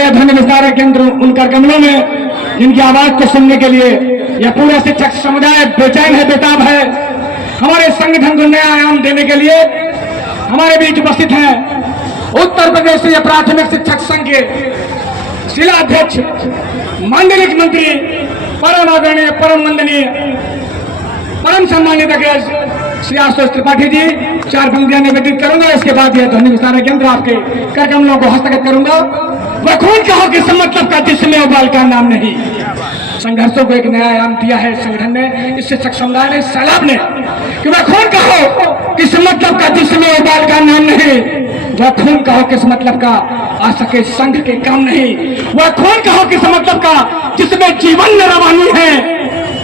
ये ध्वनि विस्तारक यंत्र उनकर कमलों में जिनकी आवाज को सुनने के लिए यह पूरे शिक्षक समुदाय बेचैन है, बेताब है। हमारे संगठन को नया आयाम देने के लिए हमारे बीच उपस्थित हैं उत्तर प्रदेश प्राथमिक शिक्षक संघ के जिला अध्यक्ष, माननीय मंत्री, परम आदरणीय, परम वंदनीय, परम सम्मानित श्री आशुतोष त्रिपाठी जी। 4 पंक्तियां निवेदित करूंगा, इसके बाद यह ध्वनि विस्तारक यंत्र आपके कर कमलों को हस्तगत करूंगा। वह खून कहो किस मतलब का जिसमें उबाल का नाम नहीं। संघर्षों को एक नया आयाम दिया है संगठन ने, इस शिक्षक समुदाय ने, सैलाब ने, कि वह खून कहो किस मतलब का जिसमें उबाल का नाम नहीं। वह खून कहो किस मतलब का आ सके संघ के काम नहीं। वह खून कहो किस मतलब का जिसमें जीवन में रवानी है,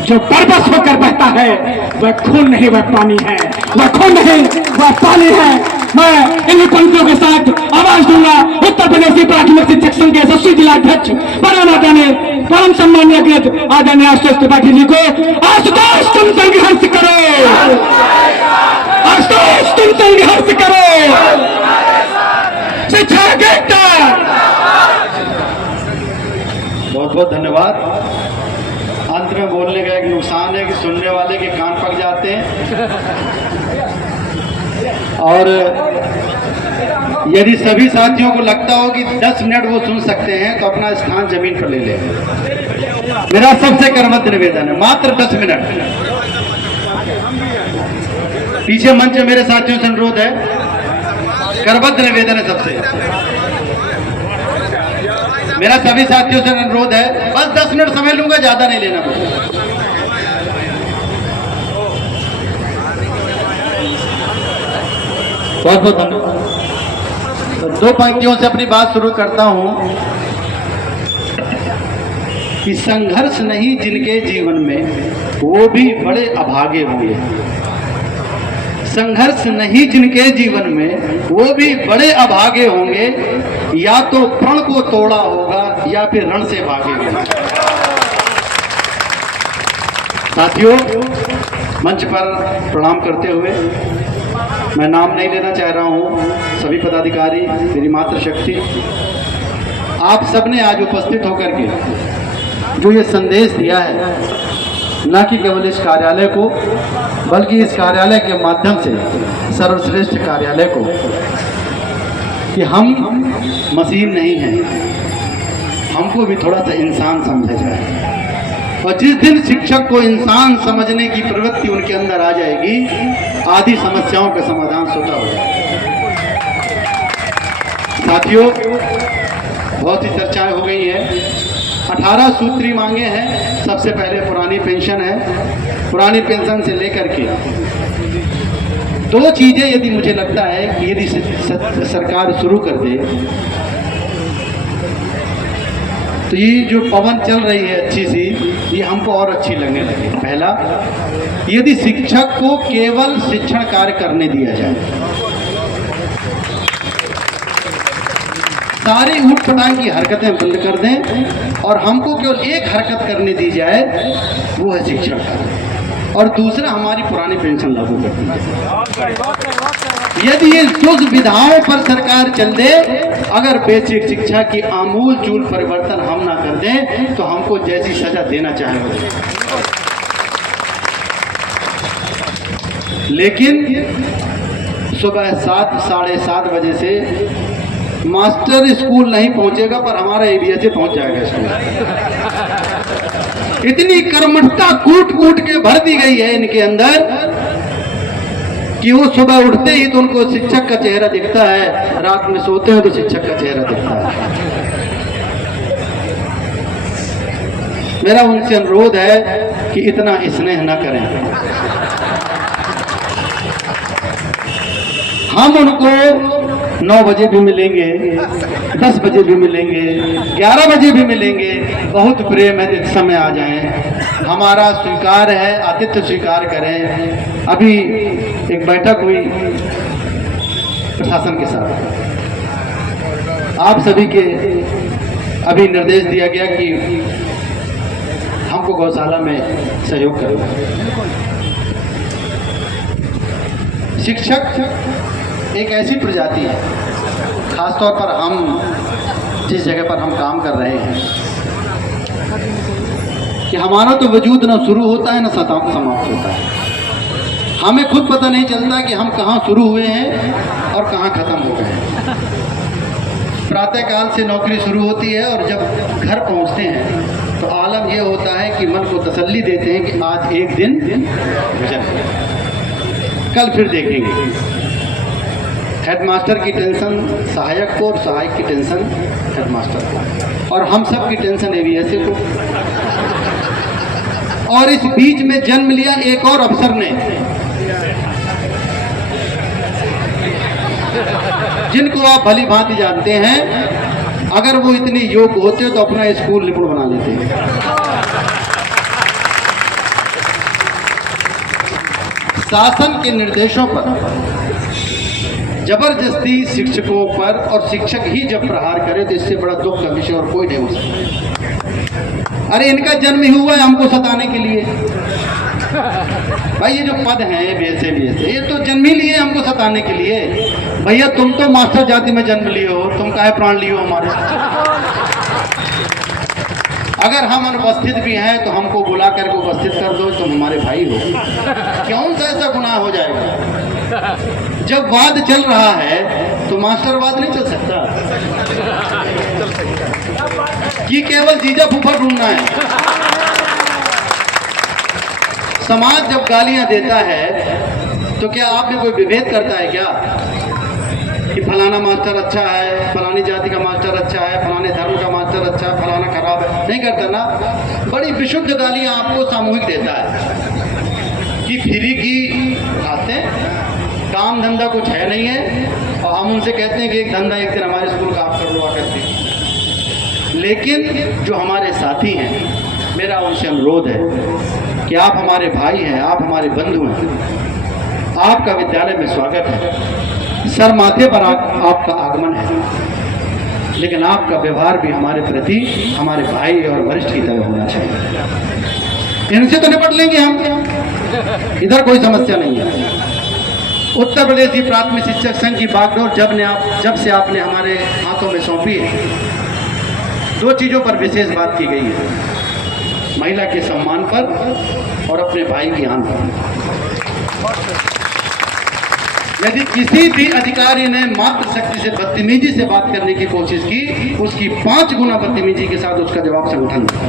जो बरबस होकर बहता है। वह खून नहीं, वह पानी है। वह खून नहीं, वह पानी है। मैं इन पंक्तियों के साथ आवाज दूंगा उत्तर प्रदेश प्राथमिक शिक्षक संघ के यशस्वी जिला अध्यक्ष, परम आदरणीय, परम सम्मानीय आदरणीय आशुतोष त्रिपाठी जी को। आशुतोष तुम संघर्ष करो, आशुतोष तुम संघर्ष करो, शिक्षा बेटा। बहुत बहुत धन्यवाद। अंत में बोलने का एक नुकसान है कि सुनने वाले के कान पक जाते हैं, और यदि सभी साथियों को लगता हो कि 10 मिनट वो सुन सकते हैं तो अपना स्थान जमीन पर ले लें। मेरा सबसे करबद्ध निवेदन है, मात्र 10 मिनट। पीछे मंच में मेरे साथियों से अनुरोध है, करबद्ध निवेदन है सबसे। मेरा सभी साथियों से अनुरोध है, बस 10 मिनट समय लूंगा, ज्यादा नहीं लेना मुझे। बहुत बहुत धन्यवाद। तो 2 पंक्तियों से अपनी बात शुरू करता हूं कि संघर्ष नहीं जिनके जीवन में वो भी बड़े अभागे होंगे। संघर्ष नहीं जिनके जीवन में वो भी बड़े अभागे होंगे, या तो प्रण को तोड़ा होगा या फिर रण से भागे होंगे। साथियों, मंच पर प्रणाम करते हुए मैं नाम नहीं लेना चाह रहा हूं, सभी पदाधिकारी, मेरी मातृशक्ति, आप सबने आज उपस्थित होकर के जो ये संदेश दिया है, न कि केवल इस कार्यालय को बल्कि इस कार्यालय के माध्यम से सर्वश्रेष्ठ कार्यालय को, कि हम मशीन नहीं हैं, हमको भी थोड़ा सा इंसान समझा जाए। और जिस दिन शिक्षक को इंसान समझने की प्रवृत्ति उनके अंदर आ जाएगी, आदि समस्याओं का समाधान स्वतः हो जाएगा। साथियों, बहुत सी चर्चाएं हो गई हैं। 18 सूत्री मांगे हैं। सबसे पहले पुरानी पेंशन है। पुरानी पेंशन से लेकर के 2 चीजें यदि मुझे लगता है कि यदि सरकार शुरू कर दे तो ये जो पवन चल रही है अच्छी सी, ये हमको और अच्छी लगने लगी। पहला, यदि शिक्षक को केवल शिक्षण कार्य करने दिया जाए, सारी ऊट-पटांग की हरकतें बंद कर दें और हमको केवल एक हरकत करने दी जाए, वो है शिक्षण कार्य, और दूसरा हमारी पुरानी पेंशन लागू कर दी जाए। यदि ये सुविधाओं पर सरकार चल दे, अगर बेसिक शिक्षा की आमूल चूल परिवर्तन हम ना कर दें तो हमको जैसी सजा देना चाहे। लेकिन सुबह 7 साढ़े 7 बजे से मास्टर स्कूल नहीं पहुंचेगा, पर हमारा एरिया से पहुंच जाएगा स्कूल। इतनी कर्मठता कूट कूट के भर दी गई है इनके अंदर कि वो सुबह उठते ही तो उनको शिक्षक का चेहरा दिखता है, रात में सोते हैं तो शिक्षक का चेहरा दिखता है। मेरा उनसे अनुरोध है कि इतना स्नेह न करें। हम उनको 9 बजे भी मिलेंगे, 10 बजे भी मिलेंगे, 11 बजे भी मिलेंगे। बहुत प्रेम है, इस समय आ जाएं। हमारा स्वीकार है, आतिथ्य स्वीकार करें। अभी एक बैठक हुई प्रशासन के साथ, आप सभी के अभी निर्देश दिया गया कि हमको गौशाला में सहयोग करें। शिक्षक एक ऐसी प्रजाति है, खासतौर पर हम जिस जगह पर हम काम कर रहे हैं कि हमारा तो वजूद ना शुरू होता है ना समाप्त होता है। हमें खुद पता नहीं चलता कि हम कहाँ शुरू हुए हैं और कहाँ ख़त्म हो गए हैं। प्रातःकाल से नौकरी शुरू होती है और जब घर पहुँचते हैं तो आलम यह होता है कि मन को तसल्ली देते हैं कि आज एक दिन गुजर गया, कल फिर देखेंगे। हेडमास्टर की टेंशन सहायक को और सहायक की टेंशन हेडमास्टर को, और हम सब की टेंशन एवीएसए को। और इस बीच में जन्म लिया एक और अफसर ने, जिनको आप भली भांति जानते हैं। अगर वो इतने योग्य होते तो अपना स्कूल निपुण बना लेते। शासन के निर्देशों पर जबरदस्ती शिक्षकों पर, और शिक्षक ही जब प्रहार करे तो इससे बड़ा दुख का विषय और कोई नहीं हो सकता। अरे इनका जन्म ही हुआ है हमको सताने के लिए। भाई ये जो पद हैं वैसे ये तो जन्म ही लिए हमको सताने के लिए। भैया तुम तो मास्टर जाति में जन्म लिए हो, तुम काहे प्राण लिए हो हमारे। अगर हम अनुपस्थित भी हैं तो हमको बुला करके उपस्थित कर दो, तुम हमारे भाई हो। क्यों सा ऐसा गुनाह हो जाएगा। जब वाद चल रहा है तो मास्टर वाद नहीं चल सकता कि केवल जीजा फूफा ढूंढना है। समाज जब गालियां देता है तो क्या आप में कोई विभेद करता है क्या कि फलाना मास्टर अच्छा है, फलानी जाति का मास्टर अच्छा है, फलाने धर्म का मास्टर अच्छा है, फलाना खराब है? नहीं करता ना। बड़ी विशुद्ध गालियां आपको सामूहिक देता है कि फ्री की खाते, काम धंधा कुछ है नहीं है, और हम उनसे कहते हैं कि एक धंधा एक दिन हमारे स्कूल का आप कर लो आकर। लेकिन जो हमारे साथी हैं, मेरा उनसे अनुरोध है कि आप हमारे भाई हैं, आप हमारे बंधु हैं, आपका विद्यालय में स्वागत है, सर माथे पर आपका आगमन है, लेकिन आपका व्यवहार भी हमारे प्रति हमारे भाई और वरिष्ठ की तरह होना चाहिए। इनसे तो निपट लेंगे हम, इधर कोई समस्या नहीं है। उत्तर प्रदेश प्राथमिक शिक्षक संघ की बागडोर जब से आपने हमारे हाथों में सौंपी है, दो चीज़ों पर विशेष बात की गई है, महिला के सम्मान पर और अपने भाई की आन पर। यदि किसी भी अधिकारी ने मातृशक्ति से बदतमीजी से बात करने की कोशिश की, उसकी 5 गुना बदतमीजी के साथ उसका जवाब संगठन देगा।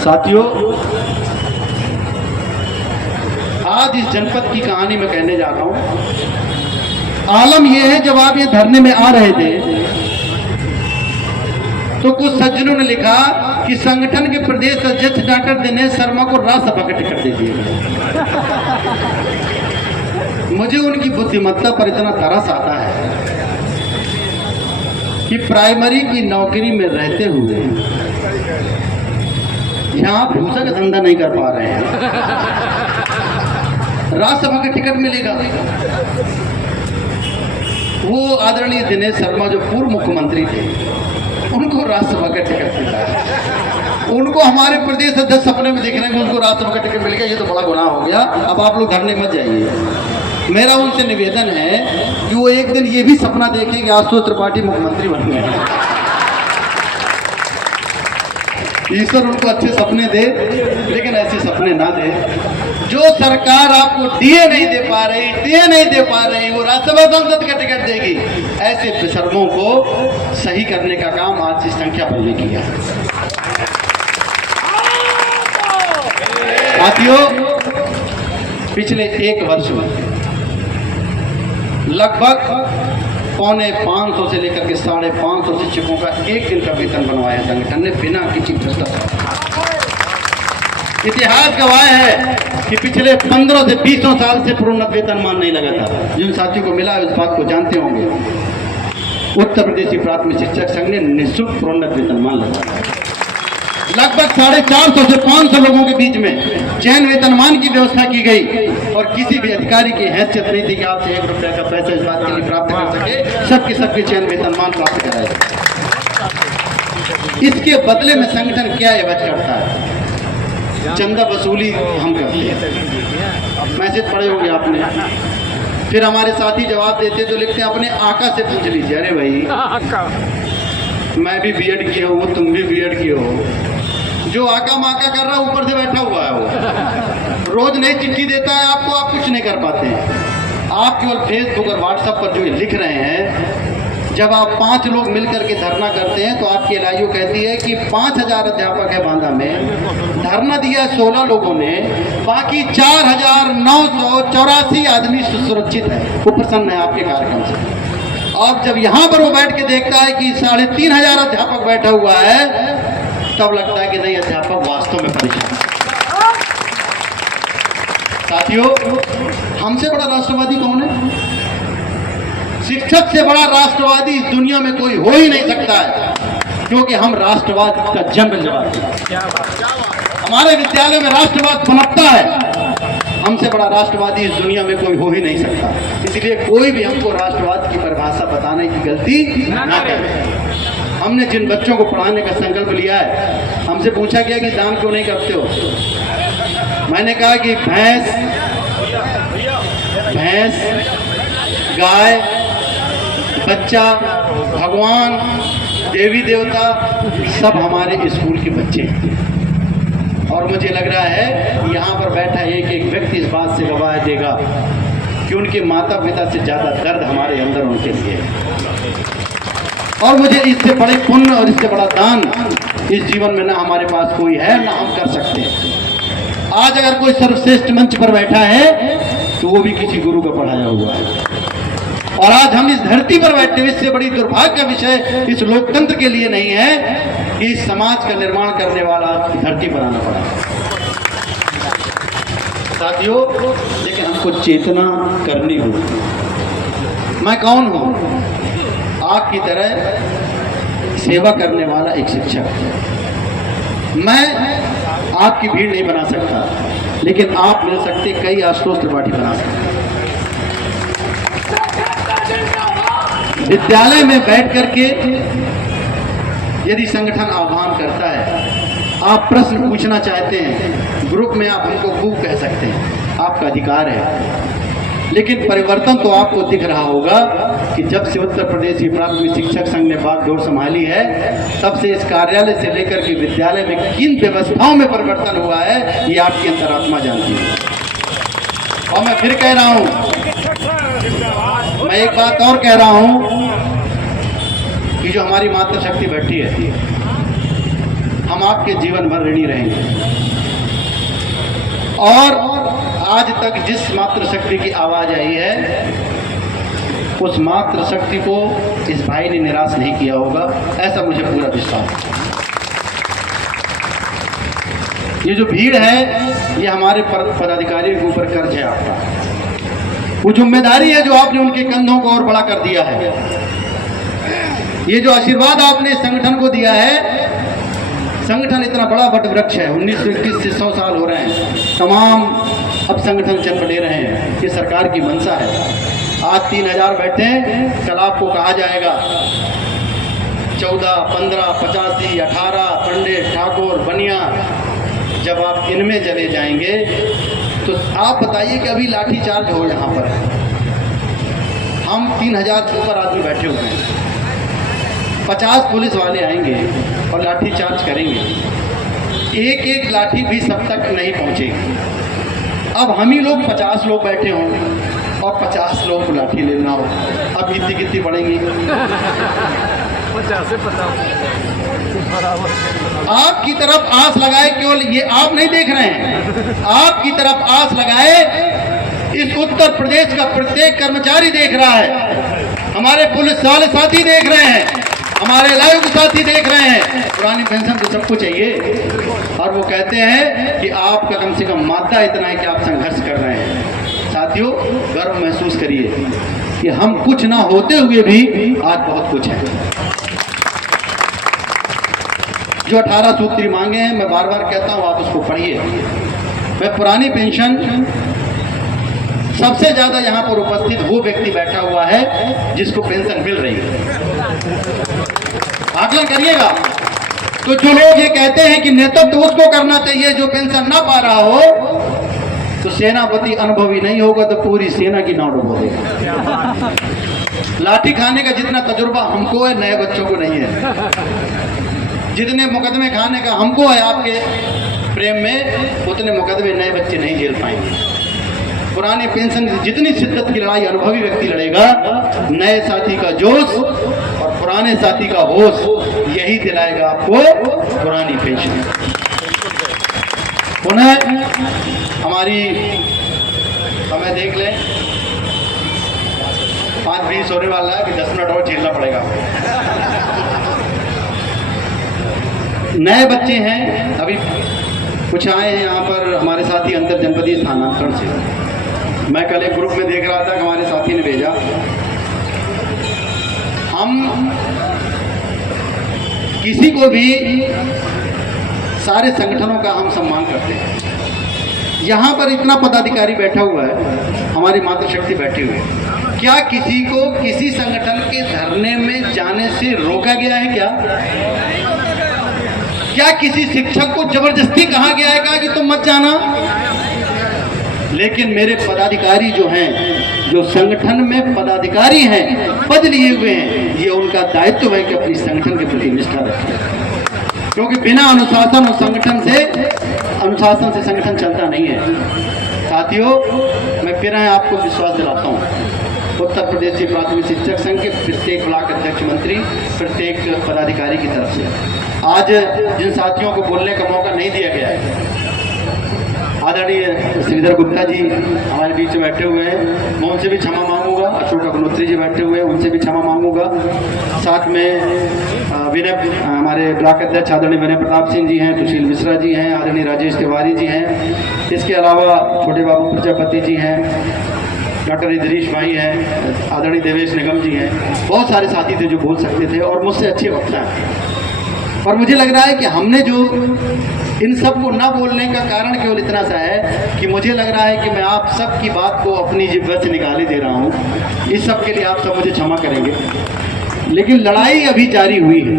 साथियों, आज इस जनपद की कहानी मैं कहने जा रहा हूं। आलम यह है, जब आप ये धरने में आ रहे थे तो कुछ सज्जनों ने लिखा कि संगठन के प्रदेश अध्यक्ष डॉक्टर दिनेश शर्मा को राज्यसभा का टिकट दे दिया। मुझे उनकी बुद्धिमत्ता पर इतना तरस आता है कि प्राइमरी की नौकरी में रहते हुए यहाँ भूसा का धंधा नहीं कर पा रहे हैं, राज्यसभा का टिकट मिलेगा। वो आदरणीय दिनेश शर्मा जो पूर्व मुख्यमंत्री थे, उनको राज्यसभा का टिकट मिला है। उनको हमारे प्रदेश अध्यक्ष सपने में देख रहे हैं कि उनको राज्यसभा का टिकट मिल गया। ये तो बड़ा गुनाह हो गया। अब आप लोग धरने मत जाइए। मेरा उनसे निवेदन है कि वो एक दिन ये भी सपना देखें कि आशुतोष त्रिपाठी मुख्यमंत्री बन गए। ईश्वर उनको अच्छे सपने दे, लेकिन ऐसे सपने ना दे। जो सरकार आपको डीए नहीं दे पा रही, वो राज्यसभा सांसद का टिकट देगी। ऐसे बेशर्मों को सही करने का काम आज की संख्या बल ने किया है। साथियों, पिछले 1 वर्ष में लगभग 450 से लेकर के 550 शिक्षकों का एक दिन का वेतन बनवाया संगठन ने बिना किसी भ्रष्टाचार। इतिहास गवाह है कि पिछले 15 से 20 साल से प्रोन्नत वेतनमान नहीं लगा था। जिन साथियों को मिला उस बात को जानते होंगे। उत्तर प्रदेश प्राथमिक शिक्षक संघ ने निःशुल्क प्रोन्नत वेतनमान लगाया। लगभग 450 से 500 लोगों के बीच में चयन वेतनमान की व्यवस्था की गई और किसी भी अधिकारी की हैसियत नहीं थी कि आपसे 1 रुपये का पैसा इस बात के लिए प्राप्त कर सके। सबके चयन वेतनमान प्राप्त कराए। इसके बदले में संगठन क्या एवज करता है? चंदा वसूली हम करते हैं। मैसेज पढ़े होंगे आपने। फिर हमारे साथी जवाब देते तो लिखते हैं अपने आका से पूछ लीजिए। अरे भाई मैं भी बीएड किया हूँ, तुम भी बीएड किए हो। जो आका माका कर रहा है ऊपर से बैठा हुआ है, वो रोज नई चिट्ठी देता है आपको, आप कुछ नहीं कर पाते। आप केवल फेसबुक और व्हाट्सएप पर जो ये लिख रहे हैं, जब आप 5 लोग मिलकर के धरना करते हैं तो आपकी एलआईओ कहती है कि 5000 अध्यापक है बांदा में, धरना दिया 16 लोगों ने, बाकी 4984 आदमी सुरक्षित है। वो प्रसन्न है आपके कार्यक्रम से। और जब यहाँ पर वो बैठ के देखता है कि 3500 अध्यापक बैठा हुआ है, तब लगता है कि नहीं, अध्यापक वास्तव में परेशान है। साथियों, हमसे बड़ा राष्ट्रवादी कौन है? शिक्षक से बड़ा राष्ट्रवादी इस दुनिया में कोई हो ही नहीं सकता है, क्योंकि हम राष्ट्रवाद का जन्म दिलाते हैं। हमारे विद्यालय में राष्ट्रवाद पनपता है। हमसे बड़ा राष्ट्रवादी इस दुनिया में कोई हो ही नहीं सकता। इसलिए कोई भी हमको राष्ट्रवाद की परिभाषा बताने की गलती ना करे। हमने जिन बच्चों को पढ़ाने का संकल्प लिया है, हमसे पूछा गया कि दान क्यों नहीं करते हो? मैंने कहा कि भैंस, गाय, बच्चा, भगवान, देवी देवता सब हमारे स्कूल के बच्चे हैं। और मुझे लग रहा है यहाँ पर बैठा एक एक व्यक्ति इस बात से गवाह देगा कि उनके माता पिता से ज़्यादा दर्द हमारे अंदर उनके लिए है। और मुझे इससे बड़े पुण्य और इससे बड़ा दान इस जीवन में ना हमारे पास कोई है, ना हम कर सकते हैं। आज अगर कोई सर्वश्रेष्ठ मंच पर बैठा है तो वो भी किसी गुरु का पढ़ाया हुआ है। और आज हम इस धरती पर बैठे हुए, इससे बड़ी दुर्भाग्य का विषय इस लोकतंत्र के लिए नहीं है कि इस समाज का निर्माण करने वाला धरती पर आना पड़ा। साथियों, लेकिन हमको चेतना करनी होगी। मैं कौन हूँ? आपकी तरह सेवा करने वाला एक शिक्षक। मैं आपकी भीड़ नहीं बना सकता, लेकिन आप मिल सकते कई आश्वस्त त्रिपाठी बना सकते। विद्यालय में बैठ करके यदि संगठन आह्वान करता है, आप प्रश्न पूछना चाहते हैं, ग्रुप में आप हमको खूब कह सकते हैं, आपका अधिकार है। लेकिन परिवर्तन तो आपको दिख रहा होगा कि जब से उत्तर प्रदेश प्राथमिक शिक्षक संघ ने बागडोर संभाली है, तब से इस कार्यालय से लेकर के विद्यालय में किन व्यवस्थाओं में परिवर्तन हुआ है, ये आपकी अंतरात्मा जानती है। और मैं फिर कह रहा हूं, मैं एक बात और कह रहा हूं कि जो हमारी मातृशक्ति बैठी है, हम आपके जीवन भर ऋणी रहेंगे। और आज तक जिस मातृशक्ति की आवाज आई है, उस मातृशक्ति को इस भाई ने निराश नहीं किया होगा, ऐसा मुझे पूरा विश्वास है। ये जो भीड़ है, ये हमारे पदाधिकारियों के ऊपर कर्ज है आपका। वो जिम्मेदारी है जो आपने उनके कंधों को और बड़ा कर दिया है। ये जो आशीर्वाद आपने संगठन को दिया है, संगठन इतना बड़ा वट वृक्ष है, 1921 से 100 साल हो रहे हैं, तमाम अब संगठन जन्म ले रहे हैं। ये सरकार की मंशा है। आज 3000 बैठे हैं, कल आपको कहा जाएगा 14, 15, 85, 18 पंडित, ठाकुर, बनिया। जब आप इनमें चले जाएंगे तो आप बताइए कि अभी लाठी चार्ज हो यहाँ पर। हम 3000 के ऊपर आदमी बैठे हुए हैं, 50 पुलिस वाले आएंगे और लाठी चार्ज करेंगे। एक एक लाठी भी सब तक नहीं पहुँचेगी। अब हम ही लोग 50 लोग बैठे हों और 50 लोगों को लाठी लेना हो, अब कितनी कितनी पड़ेंगी? 50 से 50 आपकी तरफ आस लगाए, केवल ये आप नहीं देख रहे हैं, आपकी तरफ आस लगाए इस उत्तर प्रदेश का प्रत्येक कर्मचारी देख रहा है, हमारे पुलिस वाले साथी देख रहे हैं, हमारे लाइव साथी देख रहे हैं। पुरानी पेंशन तो सबको चाहिए, और वो कहते हैं कि आपका कम से कम मादा इतना है कि आप संघर्ष कर रहे हैं। साथियों, गर्व महसूस करिए कि हम कुछ ना होते हुए भी आज बहुत कुछ है। जो 18 सूत्री मांगे हैं, मैं बार बार कहता हूँ आप उसको पढ़िए। मैं पुरानी पेंशन, सबसे ज्यादा यहाँ पर उपस्थित वो व्यक्ति बैठा हुआ है जिसको पेंशन मिल रही है। आकलन करिएगा। तो जो लोग ये कहते हैं कि नेतृत्व तो उसको करना चाहिए जो पेंशन ना पा रहा हो, तो सेनापति अनुभवी नहीं होगा तो पूरी सेना की नाव डुबो देगा। लाठी खाने का जितना तजुर्बा हमको है, नए बच्चों को नहीं है। जितने मुकदमे खाने का हमको है आपके प्रेम में, उतने मुकदमे नए बच्चे नहीं झेल पाएंगे। पुरानी पेंशन जितनी शिद्दत की लड़ाई अनुभवी व्यक्ति लड़ेगा, नए साथी का जोश और पुराने साथी का होश यही दिलाएगा आपको पुरानी पेंशन। पुनः हमारी समय देख लें, 5:20 होने वाला है कि 10 मिनट और झेलना पड़ेगा। नए बच्चे हैं, अभी कुछ आए हैं यहाँ पर हमारे साथी अंतर जनपदीय स्थानांतरण से। मैं कल एक ग्रुप में देख रहा था कि हमारे साथी ने भेजा, हम किसी को भी सारे संगठनों का हम सम्मान करते हैं। यहाँ पर इतना पदाधिकारी बैठा हुआ है, हमारी मातृशक्ति बैठी हुई है, क्या किसी को किसी संगठन के धरने में जाने से रोका गया है? क्या किसी शिक्षक को जबरदस्ती कहा गया है कि तुम मत जाना? लेकिन मेरे पदाधिकारी जो हैं, जो संगठन में पदाधिकारी हैं, पद लिए हुए हैं, ये उनका दायित्व है कि अपनी संगठन के प्रति निष्ठा रखें, क्योंकि बिना अनुशासन और अनुशासन से संगठन चलता नहीं है। साथियों, मैं फिर आपको विश्वास दिलाता हूँ, उत्तर प्रदेश प्राथमिक शिक्षक संघ के प्रत्येक ब्लॉक अध्यक्ष मंत्री, प्रत्येक पदाधिकारी की तरफ से आज जिन साथियों को बोलने का मौका नहीं दिया गया है, आदरणीय श्रीधर गुप्ता जी हमारे बीच में बैठे हुए हैं, मैं उनसे भी क्षमा मांगूंगा। अशोक अग्नोत्री जी बैठे हुए हैं, उनसे भी क्षमा मांगूंगा। साथ में विनय, हमारे ब्लॉक अध्यक्ष आदरणीय विनय प्रताप सिंह जी हैं, सुशील मिश्रा जी हैं, आदरणीय राजेश तिवारी जी हैं, इसके अलावा छोटे बाबू प्रजापति जी हैं, डॉक्टर इदरीश भाई हैं, आदरणीय देवेश निगम जी हैं। बहुत सारे साथी थे जो बोल सकते थे और मुझसे अच्छे वक्ता हैं। और मुझे लग रहा है कि हमने जो इन सब को ना बोलने का कारण केवल इतना सा है कि मुझे लग रहा है कि मैं आप सब की बात को अपनी जिह्वा से निकाले दे रहा हूँ। इस सब के लिए आप सब मुझे क्षमा करेंगे, लेकिन लड़ाई अभी जारी हुई है।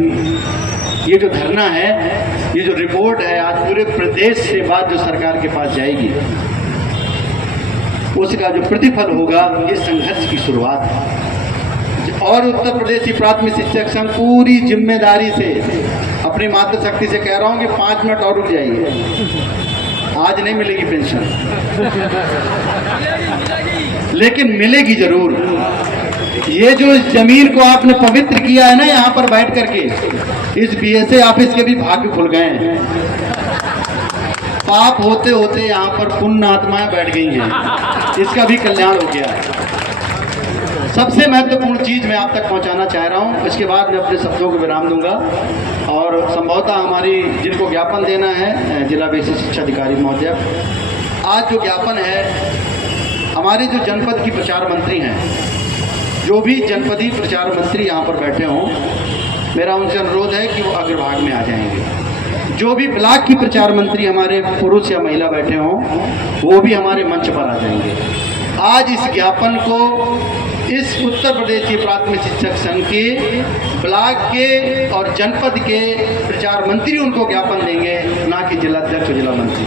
ये जो धरना है, ये जो रिपोर्ट है, आज पूरे प्रदेश से बात जो सरकार के पास जाएगी, उसका जो प्रतिफल होगा, ये संघर्ष की शुरुआत है। और उत्तर प्रदेश प्राथमिक शिक्षक संघ पूरी जिम्मेदारी से अपनी मातृशक्ति से कह रहा हूँ कि 5 मिनट और रुक जाइए, आज नहीं मिलेगी पेंशन, लेकिन मिलेगी जरूर। ये जो इस जमीन को आपने पवित्र किया है ना, यहाँ पर बैठ करके, इस बीएसए ऑफिस के भी भाग्य खुल गए हैं। पाप होते होते यहाँ पर पुण्य आत्माएं बैठ गई हैं, इसका भी कल्याण हो गया है। सबसे महत्वपूर्ण चीज मैं आप तक पहुंचाना चाह रहा हूं, इसके बाद मैं अपने शब्दों को विराम दूंगा। और संभवतः हमारी जिनको ज्ञापन देना है, जिला बेसिक शिक्षा अधिकारी महोदय, आज जो ज्ञापन है, हमारे जो जनपद की प्रचार मंत्री हैं, जो भी जनपदीय प्रचार मंत्री यहाँ पर बैठे हों, मेरा उनसे अनुरोध है कि वो अग्रभाग में आ जाएंगे। जो भी ब्लॉक की प्रचार मंत्री हमारे पुरुष या महिला बैठे हों, वो भी हमारे मंच पर आ जाएंगे। आज इस ज्ञापन को इस उत्तर प्रदेश के प्राथमिक शिक्षक संघ के ब्लॉक के और जनपद के प्रचार मंत्री उनको ज्ञापन देंगे, ना कि जिलाध्यक्ष और जिला मंत्री।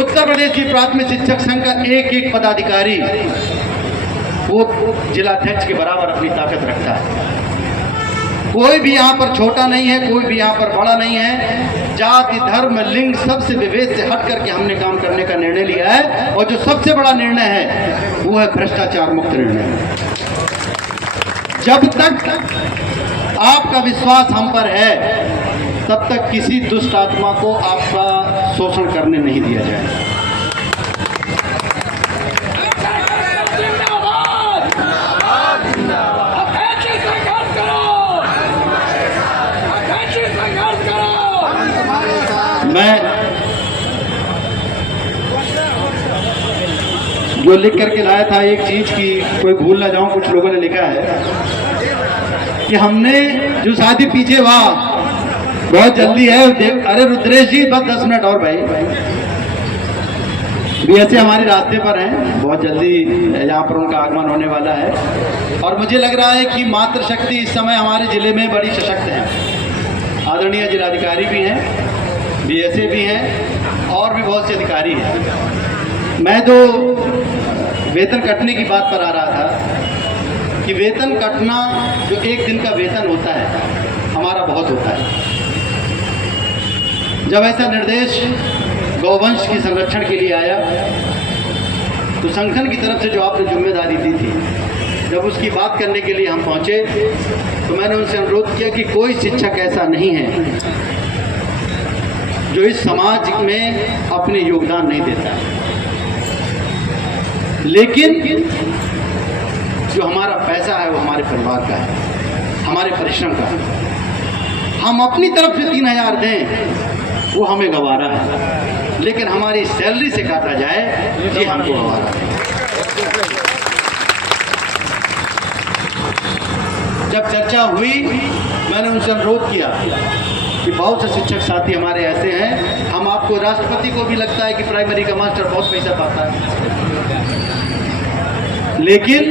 उत्तर प्रदेश की प्राथमिक शिक्षक संघ का एक एक पदाधिकारी वो जिलाध्यक्ष के बराबर अपनी ताकत रखता है। कोई भी यहाँ पर छोटा नहीं है, कोई भी यहाँ पर बड़ा नहीं है। जाति, धर्म, लिंग सबसे विभेद से हट करके हमने काम करने का निर्णय लिया है, और जो सबसे बड़ा निर्णय है वो है भ्रष्टाचार मुक्त निर्णय। जब तक आपका विश्वास हम पर है, तब तक किसी दुष्ट आत्मा को आपका शोषण करने नहीं दिया जाएगा। मैं जो लिख करके लाया था एक चीज की कोई भूल ना जाऊं, कुछ लोगों ने लिखा है कि हमने जो शादी पीछे वाह बहुत जल्दी है। अरे रुद्रेश जी, बस 10 मिनट और भाई। बीएसए हमारे रास्ते पर हैं, बहुत जल्दी यहाँ पर उनका आगमन होने वाला है और मुझे लग रहा है कि मातृशक्ति इस समय हमारे ज़िले में बड़ी सशक्त है। आदरणीय जिलाधिकारी भी हैं, बीएसए भी हैं और भी बहुत से अधिकारी हैं। मैं तो वेतन कटने की बात पर आ रहा था कि वेतन कटना जो एक दिन का वेतन होता है हमारा बहुत होता है। जब ऐसा निर्देश गौवंश की संरक्षण के लिए आया तो संगठन की तरफ से जो आपने जिम्मेदारी दी थी, जब उसकी बात करने के लिए हम पहुंचे तो मैंने उनसे अनुरोध किया कि कोई शिक्षक ऐसा नहीं है जो इस समाज में अपने योगदान नहीं देता है, लेकिन जो हमारा पैसा है वो हमारे परिवार का है, हमारे परिश्रम का है। हम अपनी तरफ से 3000 दें वो हमें गवारा है, लेकिन हमारी सैलरी से काटा जाए ये हमको गवारा है। जब चर्चा हुई मैंने उनसे अनुरोध किया कि बहुत से शिक्षक साथी हमारे ऐसे हैं, हम आपको राष्ट्रपति को भी लगता है कि प्राइमरी का मास्टर बहुत पैसा पाता है, लेकिन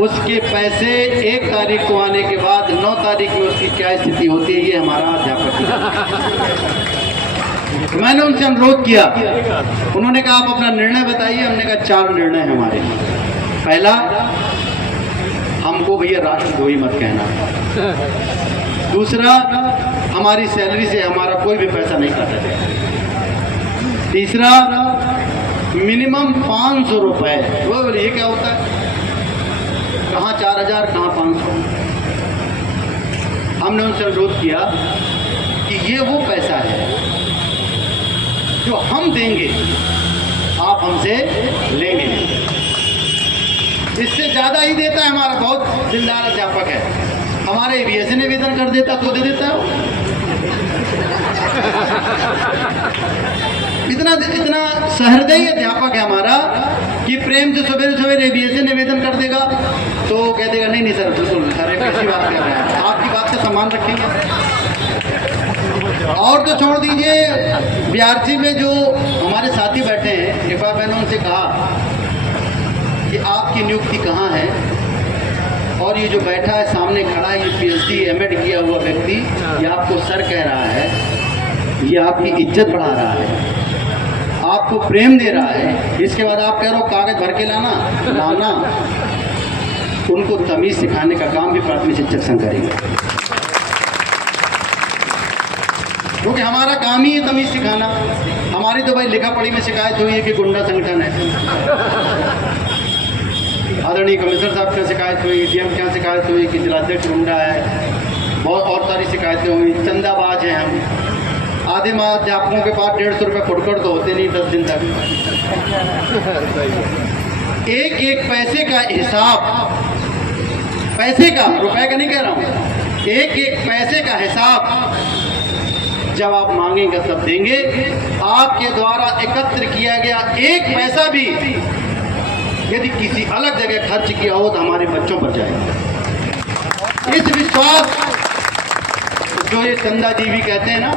उसके पैसे 1 तारीख को आने के बाद 9 तारीख में उसकी क्या स्थिति होती है ये हमारा अध्यापक है। मैंने उनसे अनुरोध किया, उन्होंने कहा आप अपना निर्णय बताइए। हमने कहा 4 निर्णय हैं हमारे। पहला, हमको भैया राष्ट्रद्रोही मत कहना। दूसरा, हमारी सैलरी से हमारा कोई भी पैसा नहीं काटा जाए। तीसरा, मिनिमम 500 रुपए। वो बोले ये क्या होता है, कहाँ 4000 कहाँ 500। हमने उनसे अनुरोध किया कि ये वो पैसा है जो हम देंगे, आप हमसे लेंगे। इससे ज़्यादा ही देता है हमारा बहुत दिलदार अध्यापक है, हमारे बीएसए ने वेतन कर देता तो दे देता है। इतना सहृदयी अध्यापक है हमारा कि प्रेम से सवेरे सवेरे बीएसए ने वेतन कर देगा तो कह देगा नहीं सर बिल्कुल सर एक ऐसी बात कर रहे हैं, आपकी बात का सम्मान रखेंगे। और तो छोड़ दीजिए, बीआरसी में जो हमारे साथी बैठे हैं, एक बार मैंने उनसे कहा कि आपकी नियुक्ति कहाँ है, और ये जो बैठा है सामने खड़ा है, ये पीएचडी एमएड किया हुआ व्यक्ति, ये आपको सर कह रहा है, ये आपकी इज्जत बढ़ा रहा है, आपको प्रेम दे रहा है, इसके बाद आप कह रहे हो कागज भर के लाना। उनको तमीज़ सिखाने का काम भी प्राथमिक शिक्षक संघ करेंगे, क्योंकि हमारा काम ही है तमीज़ सिखाना। हमारी तो भाई लिखा पढ़ी में शिकायत हुई है कि गुंडा संगठन है, आदरणीय कमिश्नर साहब की शिकायत हुई, डीएम की शिकायत हुई कि जिलाध्यक्ष गुंडा है, बहुत और सारी शिकायतें हुई, चंदाबाज हैं हम। आधे अध्यापकों के पास 150 रुपये फुटकर तो होते नहीं 10 दिन तक। एक एक पैसे का हिसाब, पैसे का, रुपए का नहीं कह रहा हूँ, एक एक पैसे का हिसाब जब आप मांगेंगे तब देंगे। आपके द्वारा एकत्र किया गया एक पैसा भी यदि किसी अलग जगह खर्च किया हो तो हमारे बच्चों पर जाएगा। इस विश्वास जो ये चंदा जी भी कहते हैं ना,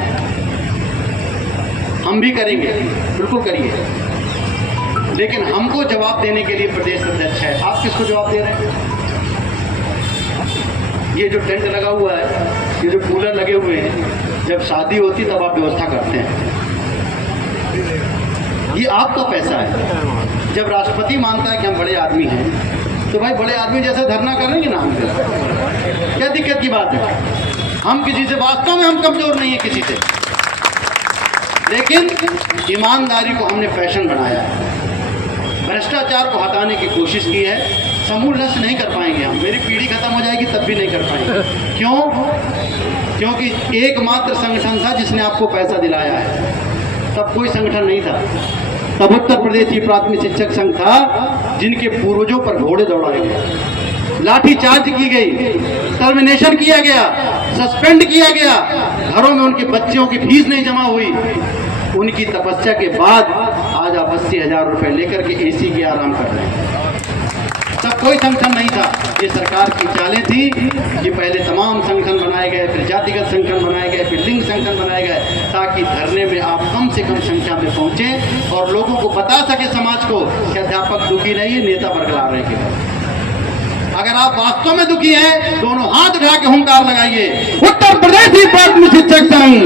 हम भी करेंगे, बिल्कुल करिए, लेकिन हमको जवाब देने के लिए प्रदेश अध्यक्ष है। आप किसको जवाब दे रहे हैं? ये जो टेंट लगा हुआ है, ये जो कूलर लगे हुए हैं, जब शादी होती तब आप व्यवस्था करते हैं, ये आपका पैसा है। जब राष्ट्रपति मानता है कि हम बड़े आदमी हैं तो भाई बड़े आदमी जैसा धरना करेंगे ना हम, क्या दिक्कत की बात है? हम किसी से, वास्तव में हम कमजोर नहीं है किसी से, लेकिन ईमानदारी को हमने फैशन बनाया है, भ्रष्टाचार को हटाने की कोशिश की है। समूल नष्ट नहीं कर पाएंगे हम, मेरी पीढ़ी खत्म हो जाएगी तब भी नहीं कर पाएंगे। क्यों? क्योंकि एकमात्र संगठन था जिसने आपको पैसा दिलाया है, तब कोई संगठन नहीं था। तब उत्तर प्रदेश की प्राथमिक शिक्षक संघ था, जिनके पूर्वजों पर घोड़े दौड़ाए गए, लाठी चार्ज की गई, टर्मिनेशन किया गया, सस्पेंड किया गया, घरों में उनके बच्चों की फीस नहीं जमा हुई। उनकी तपस्या के बाद आज आप 80,000 रुपये लेकर के एसी की आराम कर रहे हैं। सब कोई संगठन नहीं था। ये सरकार की चालें थी कि पहले तमाम संगठन बनाए गए, फिर जातिगत संगठन बनाए गए, फिर लिंग संगठन बनाए गए, ताकि धरने में आप कम से कम संख्या में पहुंचे और लोगों को बता सके समाज को कि अध्यापक दुखी नहीं है, नेता बरकरार रहेंगे। अगर आप वास्तव में दुखी हैं, दोनों हाथ उठा के हुंकार लगाइए। उत्तर प्रदेश प्राथमिक शिक्षक संघ,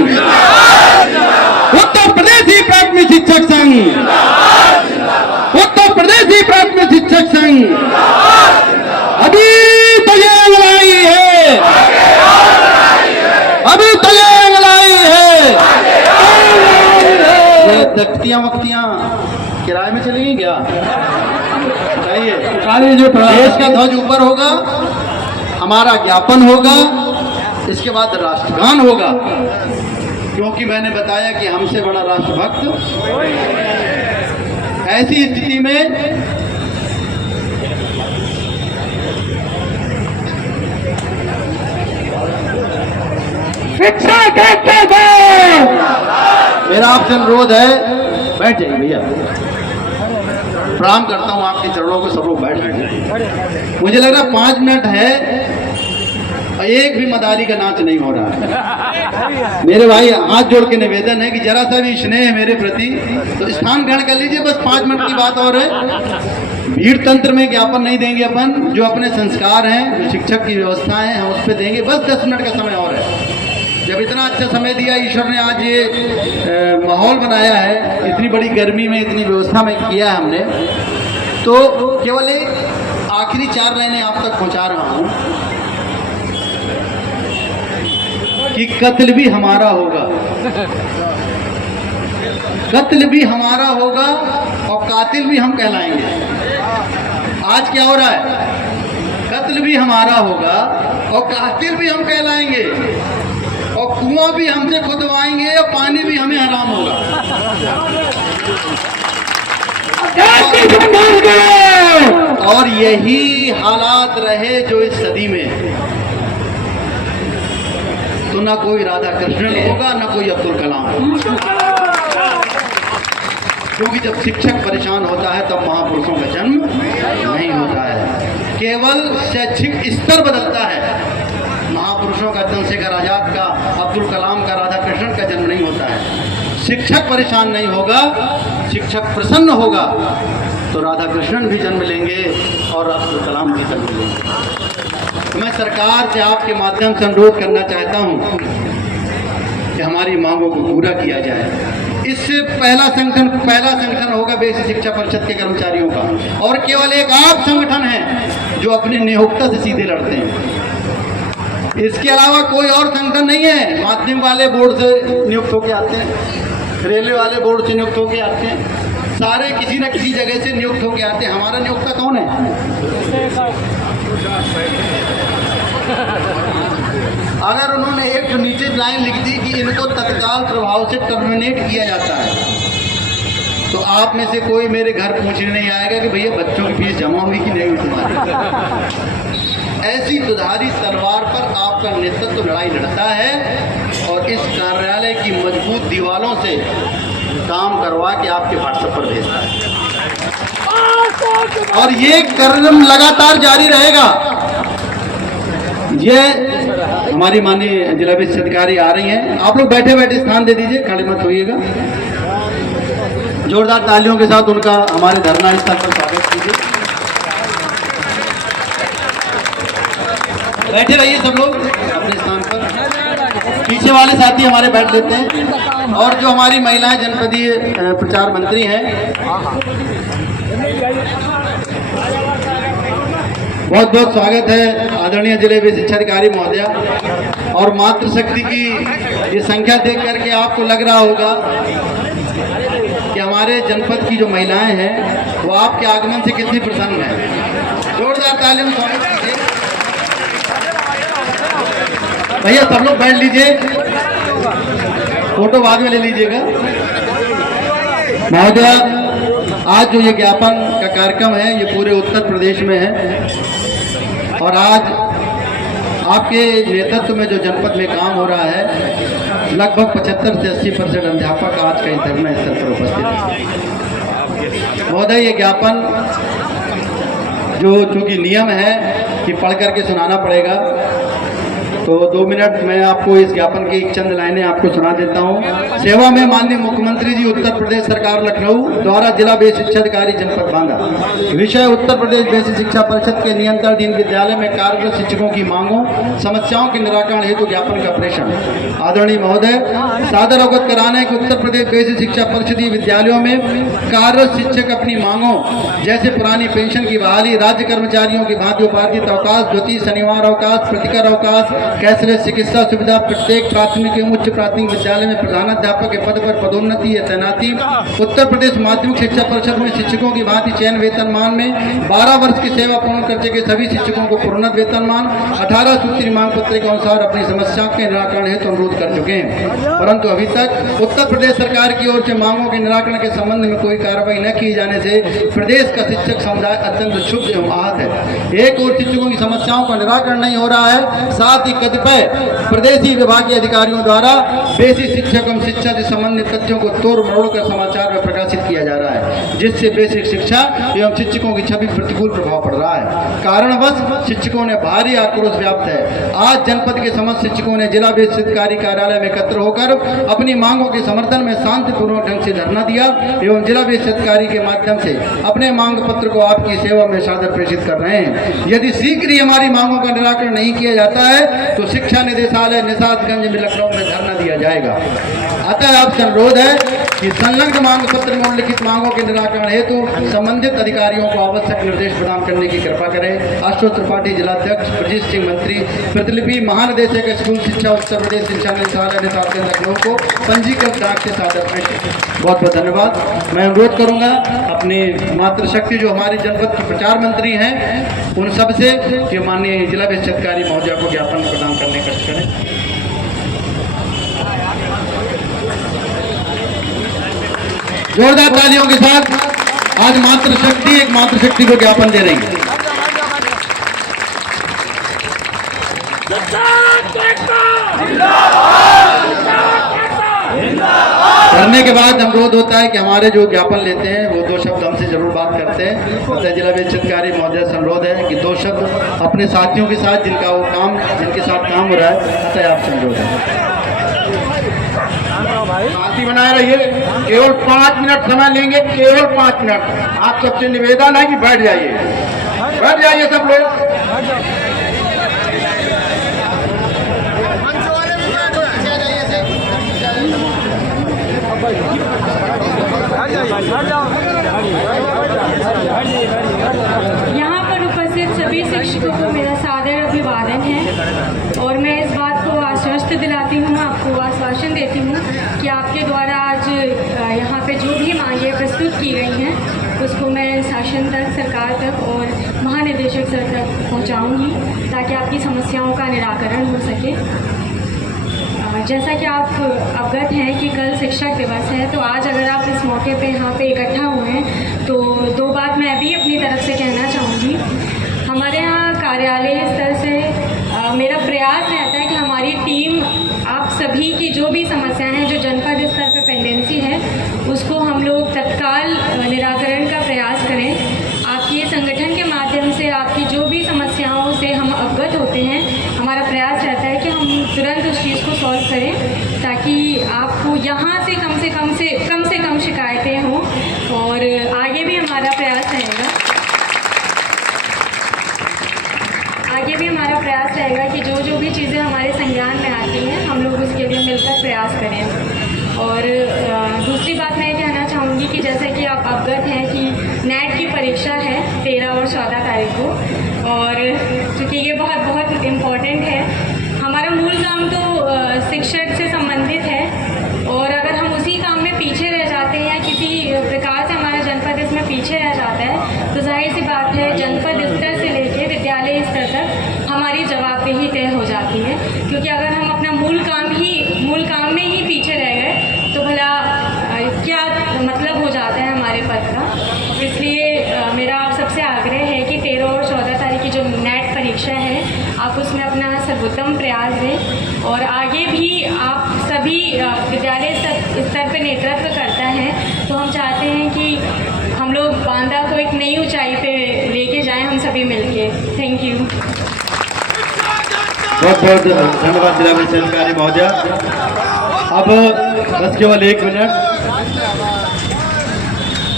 उत्तर प्रदेश प्राथमिक शिक्षक संघ, उत्तर प्रदेश प्राथमिक शिक्षक संघ। अभी तो ये लड़ाई है, अभी तो ये लड़ाई है। ये तख्तियां वख्तियां किराए में चली गई क्या? चाहिए जो देश का ध्वज ऊपर होगा, हमारा ज्ञापन होगा, इसके बाद राष्ट्रगान होगा, क्योंकि मैंने बताया कि हमसे बड़ा राष्ट्रभक्त। ऐसी स्थिति में शिक्षा कहते हैं, मेरा आपसे अनुरोध है, बैठ जाइए भैया, प्रणाम करता हूँ आपके चरणों को, सब लोग बैठ जाइए। मुझे लग रहा 5 मिनट है, एक भी मदारी का नाच नहीं हो रहा है। मेरे भाई हाथ जोड़ के निवेदन है कि जरा सा भी स्नेह है मेरे प्रति तो स्थान ग्रहण कर लीजिए। बस 5 मिनट की बात और है। भीड़ तंत्र में ज्ञापन नहीं देंगे अपन, जो अपने संस्कार हैं, जो शिक्षक की व्यवस्था है, हम उस पर देंगे। बस 10 मिनट का समय और है। जब इतना अच्छा समय दिया ईश्वर ने, आज ये माहौल बनाया है, इतनी बड़ी गर्मी में इतनी व्यवस्था में किया है हमने, तो केवल एक आखिरी 4 लाइनें आप तक पहुंचा रहा हूं कि कत्ल भी हमारा होगा, कत्ल भी हमारा होगा और कातिल भी हम कहलाएंगे। आज क्या हो रहा है? कत्ल भी हमारा होगा और कातिल भी हम कहलाएंगे और कुआं भी हमसे खुदवाएंगे और पानी भी हमें हराम होगा। और यही हालात रहे जो इस सदी में, तो ना कोई राधा कृष्णन होगा, ना कोई अब्दुल कलाम होगा। क्योंकि जब शिक्षक परेशान होता है तब महापुरुषों का जन्म नहीं होता है, केवल शैक्षिक स्तर बदलता है। महापुरुषों का, चंद्रशेखर आजाद का, अब्दुल कलाम का, राधा कृष्णन का जन्म नहीं होता है। शिक्षक परेशान नहीं होगा, शिक्षक प्रसन्न होगा तो राधा कृष्णन भी जन्म लेंगे और अब्दुल कलाम भी जन्म लेंगे। तो मैं सरकार से आपके माध्यम से अनुरोध करना चाहता हूं कि हमारी मांगों को पूरा किया जाए। इससे पहला संगठन होगा बेसिक शिक्षा परिषद के कर्मचारियों का, और केवल एक आप संगठन है जो अपनी नियोक्ता से सीधे लड़ते हैं। इसके अलावा कोई और संगठन नहीं है। माध्यमिक वाले बोर्ड से नियुक्त होकर आते हैं, रेलवे वाले बोर्ड से नियुक्त होकर आते हैं, सारे किसी न किसी जगह से नियुक्त होकर आते हैं। हमारा नियोक्ता कौन है? अगर उन्होंने एक नीचे लाइन लिख दी कि इनको तत्काल प्रभाव से टर्मिनेट किया जाता है, तो आप में से कोई मेरे घर पूछने नहीं आएगा कि भैया बच्चों की फीस जमा हुई कि नहीं हुई तुम्हारी। ऐसी दुधारी तलवार पर आपका नेतृत्व लड़ाई लड़ता है और इस कार्यालय की मजबूत दीवारों से काम करवा के आपके व्हाट्सएप पर भेजता है, और ये कार्यक्रम लगातार जारी रहेगा। ये हमारी माननीय जिला विशिष्ट अधिकारी आ रही हैं, आप लोग बैठे बैठे स्थान दे दीजिए, खड़े मत होइएगा। जोरदार तालियों के साथ उनका हमारे धरना स्थल पर स्वागत कीजिए। बैठे रहिए सब लोग अपने स्थान पर। पीछे वाले साथी हमारे बैठ लेते हैं, और जो हमारी महिलाएं जनपदीय प्रचार मंत्री हैं, बहुत बहुत स्वागत है आदरणीय जिले में शिक्षा अधिकारी महोदया। और मातृशक्ति की ये संख्या देख करके आपको लग रहा होगा कि हमारे जनपद की जो महिलाएं हैं वो आपके आगमन से कितनी प्रसन्न हैं। जोरदार तालियों से स्वागत कीजिए। भैया सब लोग बैठ लीजिए, फोटो बाद में ले लीजिएगा। महोदया, आज जो ये ज्ञापन का कार्यक्रम है ये पूरे उत्तर प्रदेश में है, और आज आपके नेतृत्व में जो जनपद में काम हो रहा है, लगभग 75 से 80% अध्यापक आज का धरना स्थल पर उपस्थित है। महोदय, ये ज्ञापन जो चूंकि नियम है कि पढ़ करके सुनाना पड़ेगा, तो 2 मिनट मैं आपको इस ज्ञापन की चंद लाइनें आपको सुना देता हूँ। सेवा में माननीय मुख्यमंत्री जी उत्तर प्रदेश सरकार लखनऊ द्वारा जिला बेसिक शिक्षा अधिकारी जनपद बांदा। विषय उत्तर प्रदेश बेसिक शिक्षा परिषद के नियंत्रणाधीन विद्यालय में कार्यरत शिक्षकों की मांगों समस्याओं के निराकरण हेतु ज्ञापन का प्रेषण। आदरणीय महोदय, सादर अवगत कराने कि उत्तर प्रदेश बेसिक शिक्षा परिषदीय विद्यालयों में कार्यरत शिक्षक अपनी मांगों जैसे पुरानी पेंशन की बहाली, राज्य कर्मचारियों की भांति उपार्जित अवकाश, द्वितीय शनिवार अवकाश, प्रतिकर अवकाश, कैशलेस चिकित्सा सुविधा, प्रत्येक प्राथमिक एवं उच्च प्राथमिक विद्यालय में प्रधानाध्यापक के पद पर पदोन्नति या तैनाती, उत्तर प्रदेश माध्यमिक शिक्षा परिषद में शिक्षकों की भांति चयन वेतनमान में 12 वर्ष की सेवा पूर्ण कर चुके सभी शिक्षकों को प्रोन्नत वेतनमान 18 सूत्री मांग पत्र के अनुसार अपनी समस्या के निराकरण हेतु अनुरोध कर चुके हैं, परंतु अभी तक उत्तर प्रदेश सरकार की ओर से मांगों के निराकरण के संबंध में कोई कार्रवाई न किए जाने से प्रदेश का शिक्षक समुदाय अत्यंत क्षुब्ध एवं आहत है। एक और शिक्षकों की समस्याओं का निराकरण नहीं हो रहा है, साथ ही कतिपय प्रदेशी विभागीय अधिकारियों द्वारा बेसिक शिक्षक एवं शिक्षा से संबंधित तथ्यों को तोड़ मरोड़ कर समाचार में प्रकाशित किया जा रहा है, जिससे बेसिक शिक्षा एवं शिक्षकों की छवि प्रतिकूल प्रभाव पड़ रहा है। कारणवश शिक्षकों ने भारी आक्रोश व्याप्त है। आज जनपद के समस्त शिक्षकों ने जिला बेसिक अधिकारी कार्यालय में एकत्र होकर अपनी मांगों के समर्थन में शांतिपूर्वक ढंग से धरना दिया एवं जिला बेसिक अधिकारी के माध्यम से अपने मांग पत्र को आपकी सेवा में सादर प्रेषित कर रहे हैं। यदि शीघ्र ही हमारी मांगों का निराकरण नहीं किया जाता है तो शिक्षा निदेशालय निषादगंज में लखनऊ में धरना दिया जाएगा। अतः आपसे अनुरोध है कि संलग्न मांग पत्र में उल्लिखित मांगों के निराकरण हेतु संबंधित अधिकारियों को आवश्यक निर्देश प्रदान करने की कृपा करें। अशोक त्रिपाठी जिलाध्यक्ष, ब्रजेश सिंह मंत्री, प्रतिलिपि महानिदेशक स्कूल शिक्षा उत्तर प्रदेश शिक्षा निदेशालय निषादगंज लखनऊ को पंजीकृत डाक से सादर प्रेषित। बहुत बहुत धन्यवाद। मैं अनुरोध करूंगा अपनी मातृशक्ति जो हमारे जनपद की प्रचार मंत्री हैं उन सब से कि माननीय जिला बेसिक अधिकारी महोदय को ज्ञापन प्रदान करने का कष्ट करें। जोरदार तालियों के साथ आज मातृशक्ति एक मातृशक्ति को ज्ञापन दे रही है। करने के बाद अनुरोध होता है कि हमारे जो ज्ञापन लेते हैं वो 2 शब्द हमसे जरूर बात करते हैं। अतः जिला बेसिक अधिकारी महोदय से अनुरोध है कि 2 शब्द अपने साथियों के साथ जिनके साथ काम हो रहा है, अतः आपसे अनुरोध है। शांति बनाए रहिए। केवल 5 मिनट समय लेंगे, केवल 5 मिनट। आप सबसे निवेदन है कि बैठ जाइए सब लोग। यहाँ पर उपस्थित सभी शिक्षकों को मेरा सादर अभिवादन है और मैं इस बात को आश्वस्त दिलाती हूँ, आपको आश्वासन देती हूँ कि आपके द्वारा आज यहाँ पे जो भी मांगें प्रस्तुत की गई हैं उसको मैं शासन तक, सरकार तक और महानिदेशक सर तक पहुँचाऊँगी ताकि आपकी समस्याओं का निराकरण हो सके। जैसा कि आप अवगत हैं कि कल शिक्षक दिवस है, तो आज अगर आप इस मौके पे यहाँ पे इकट्ठा हुए हैं तो 2 बात मैं भी अपनी तरफ से कहना चाहूँगी। हमारे यहाँ कार्यालय स्तर से मेरा प्रयास रहता है कि हमारी टीम आप सभी की जो भी समस्याएं हैं जो जनपद स्तर पर पेंडेंसी है उसको हम लोग तत्काल निराकरण का प्रयास करें। आपकी संगठन के माध्यम से आपकी जो भी समस्याओं से हम अवगत होते हैं, हमारा प्रयास रहता है कि हम तुरंत उस चीज़ को सॉल्व करें ताकि आपको यहाँ से कम से कम शिकायतें हों और आगे भी हमारा प्रयास रहेगा कि जो भी चीज़ें हमारे संज्ञान में आती हैं हम लोग उसके लिए मिलकर प्रयास करें। और दूसरी बात मैं कहना चाहूँगी कि जैसे कि आप अवगत हैं कि नेट की परीक्षा है 13 और 14 तारीख को, और क्योंकि ये बहुत इम्पॉर्टेंट है। हमारा मूल काम तो शिक्षक से संबंधित है और अगर हम उसी काम में पीछे रह जाते हैं, किसी प्रकार से हमारा जनपद इसमें पीछे रह जाता है, तो जाहिर सी बात है जनपद स्तर से लेकर विद्यालय स्तर तक हमारी जवाबदेही तय हो जाती है। क्योंकि अगर हम अपना मूल काम में ही पीछे रह गए तो भला क्या मतलब हो जाता है हमारे पद का। इसलिए मेरा आप सबसे आग्रह है कि 13 और 14 तारीख की जो नेट परीक्षा है आप उसमें अपना सर्वोत्तम प्रयास दें और आगे भी आप सभी विद्यालय स्तर पर नेतृत्व करता है तो हम चाहते हैं कि हम लोग बांदा को एक नई ऊंचाई पे लेके जाएं, हम सभी सभी मिलके। Thank you. बहुत बहुत धन्यवाद जिला परिषद अधिकारी महोदय। अब बस केवल 1 मिनट,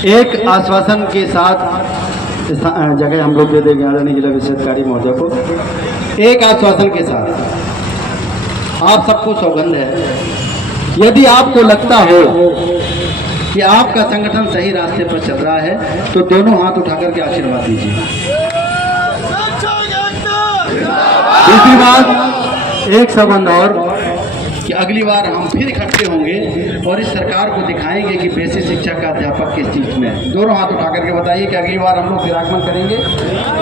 एक आश्वासन के साथ इस जगह हम लोग दे देंगे आदरणीय जिला परिषद अधिकारी महोदय को। एक आश्वासन के साथ आप सबको सौगंध है, यदि आपको लगता हो कि आपका संगठन सही रास्ते पर चल रहा है तो दोनों हाथ उठा करके आशीर्वाद दीजिए। दूसरी बात, एक सौगंध और कि अगली बार हम फिर इकट्ठे होंगे और इस सरकार को दिखाएंगे कि बेसिक शिक्षा का अध्यापक किस चीज में है। दोनों हाथ उठा करके बताइए कि अगली बार हम लोग फिरागमन करेंगे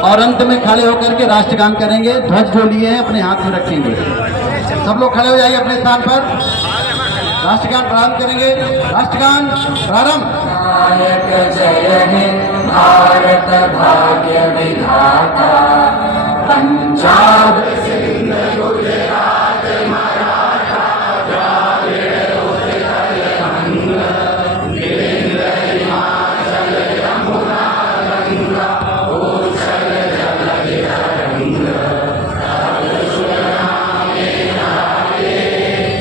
और अंत में खड़े होकर के राष्ट्रगान करेंगे। ध्वज जो लिए हैं अपने हाथ में रखेंगे। सब लोग खड़े हो जाइए अपने स्थान पर, राष्ट्रगान प्रारंभ करेंगे। राष्ट्रगान प्रारंभ। जय हे भारत भाग्य विधाता, पंजाब सिंध गुजरात मराठा द्राविड़ उत्कल बंग, विंध्य हिमाचल यमुना गंगा उच्छल जलधि तरंग, तब शुभ नामे गाये,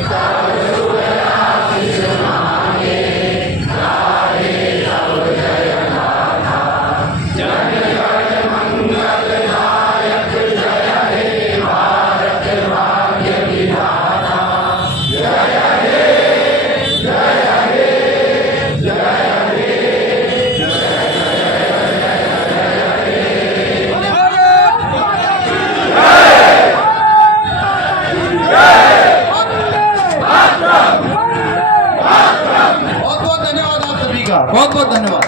तब शुभ आशीष मांगे, गाये तब जय गाथा, जन गण मंगलदायक जय हे भारत भाग्य विधाता, जय हे, जय हे, जय हे, बहुत बहुत धन्यवाद आप सभी का, बहुत बहुत धन्यवाद।